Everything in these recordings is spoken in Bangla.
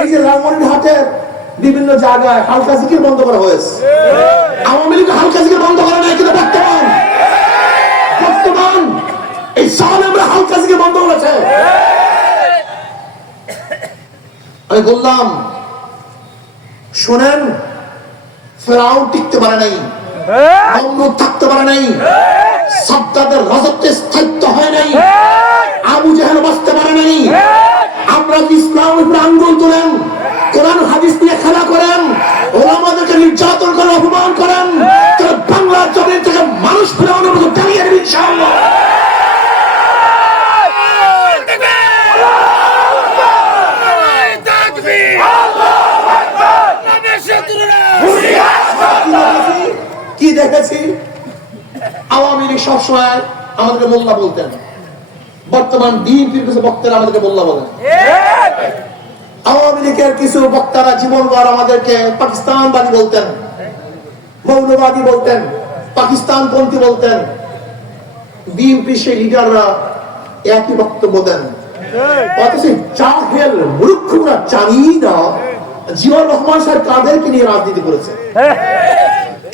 এই যে লালমনিরহাটের বিভিন্ন জায়গায় হালকা জিকির বন্ধ করা হয়েছে। আওয়ামী লীগ হালকা জিকির বন্ধ করে নাই কিন্তু বর্তমান বর্তমান এই সালেমরা হালকা জিকির বন্ধ করেছে। আমি বললাম শোনেন ফেরাউন টিকতে পারে নাই নমরুদ থাকতে পারে নাই সত্তাদের রাজত্বে স্থায়িত্ব কি দেখেছি? আওয়ামী লীগ সবসময় আমাদেরকে মোল্লা বলতেন। বর্তমান বিএনপির কিছু বক্তারা আমাদেরকে মোল্লা বলেন। আওয়ামী লীগের কিছু বক্তারা জীবনভর আমাদেরকে পাকিস্তানবাদী বলতেন। মৌলবাদী বলতেন পাকিস্তান পন্থী বলতেন। বিএনপি সেই লিডাররা একই বক্তব্য দেন। অথচ চাহেল মূর্খরা জানি না জিয়াউর রহমান সাহেব কাদেরকে নিয়ে রাজনীতি করেছে?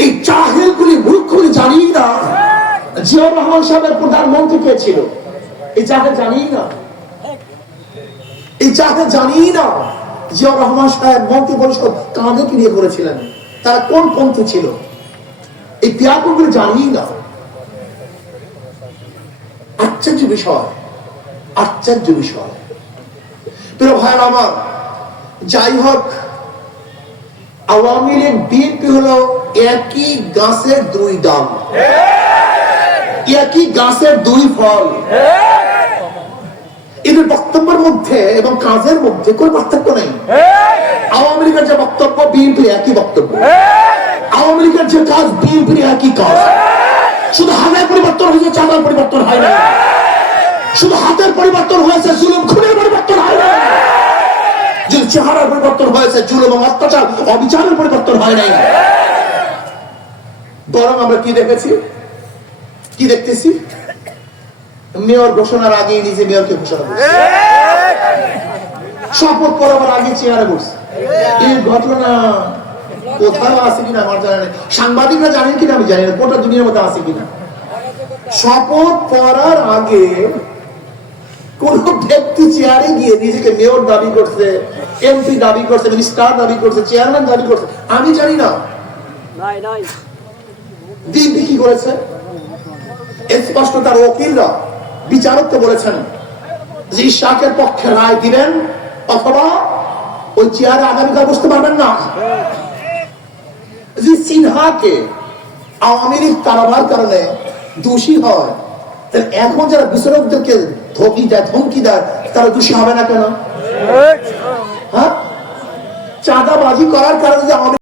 এই চাহেল গুলি মূর্খগুলি জানি না। জিয়াউর রহমান সাহেবের প্রধানমন্ত্রী কে ছিল? এই চাহে জানি না। এই চাহে জানি না, জিয়াউর রহমান সাহেব মন্ত্রী পরিষদ কাদেরকে নিয়ে করেছিলেন? তারা কোন পন্থী ছিল? এই ত্যাগগুলি জানি না। আশ্চর্য বিষয় আশ্চর্য বিষয়। প্রিয় ভাইয়ের আমার, যাই হোক, আওয়ামী লীগ, বিএনপি হলো একই গাছের দুই ডাল একই গাছের দুই ফল। এদের বক্তব্যের মধ্যে এবং কাজের মধ্যে কোনো পার্থক্য নেই। আওয়ামী লীগের যে বক্তব্য বিএনপির একই বক্তব্য। আওয়ামী লীগের যে কাজ, বিএনপির একই কাজ। শুধু হাতের পরিবর্তন হয়েছে, চাঁদার পরিবর্তন হয় না শুধু হাতের পরিবর্তন হয়েছে, জুলুম, খুনের পরিবর্তন হয় না যদি চেহারার পরিবর্তন হয়েছে, জুলুম এবং অত্যাচার, অবিচারের পরিবর্তন হয় নাই। বরং আমরা কি দেখেছি? কি দেখতেছি? মেয়র ঘোষণার আগেই নিজে মেয়রকে ঘোষণা করছে। শপথ করাবার আগে চেয়ারে বসছে। এই! ঘটনা কোথাও আছে কিনা আমার জানা নেই। সাংবাদিকরা জানেন কিনা আমি জানি না। গোটা দুনিয়ার মধ্যে আছে কিনা? শপথ করার আগে কোন ব্যক্তি চেয়ারে গিয়ে নিজেকে মেয়র দাবি করছে এমপি দাবি করছে মিনিস্টার দাবি করছে চেয়ারম্যান দাবি করছে আমি জানি না। নাই নাই। দিব্যি কি করেছে? স্পষ্ট তার ওকিলরা বিচারককে বলেছেন যে ইশাকের পক্ষে রায় দিবেন অথবা ওই চেয়ারে আগামীকাল বসতে পারবেন না। যে সিনহাকে আওয়ামী লীগ কারবার কারণে দোষী হয়, তাহলে এখন যারা বিচারকদেরকে ধমকি দেয় ধমকি দেয়, তারা দোষী হবে না কেন? হ্যাঁ? চাঁদাবাজি করার কারণে যে আওয়ামী